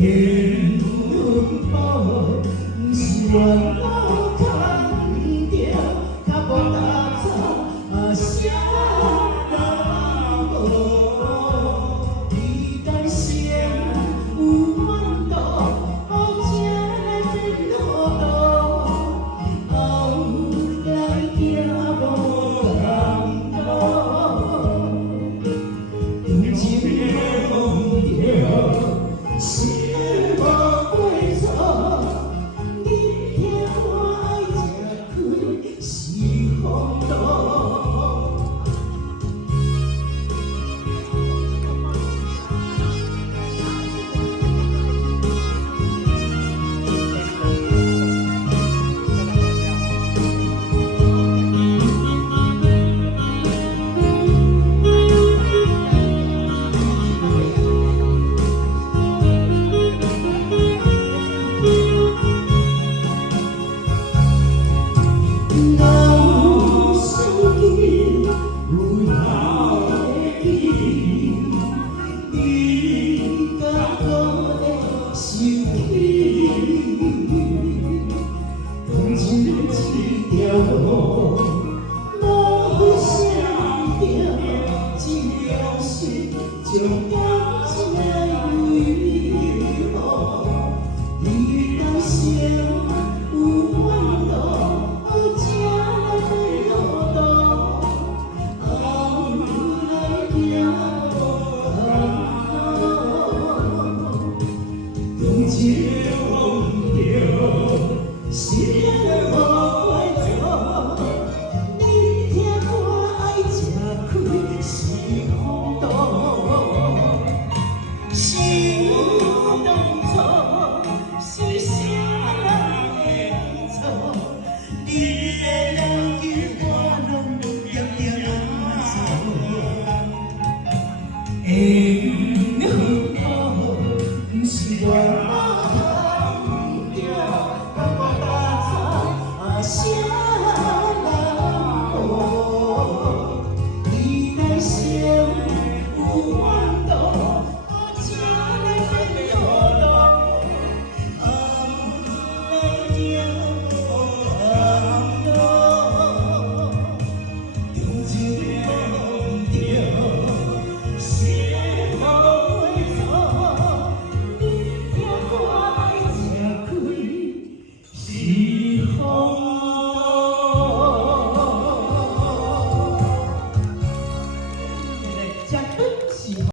缘报，不是缘老牵着，较无搭错啥人无？你单身有满路，好正来真路途，后来行无甘路，有情梦着。 心无归处，你听我爱吃开是风度。老手机有头会记，你敢可会生气？当初一条路，无想着一条心，将感情为何？你单身有满路。 情梦着，心无归处。你听我爱吃开是风度，心当初是啥人会错？你的要求我拢点点做，缘好不是缘。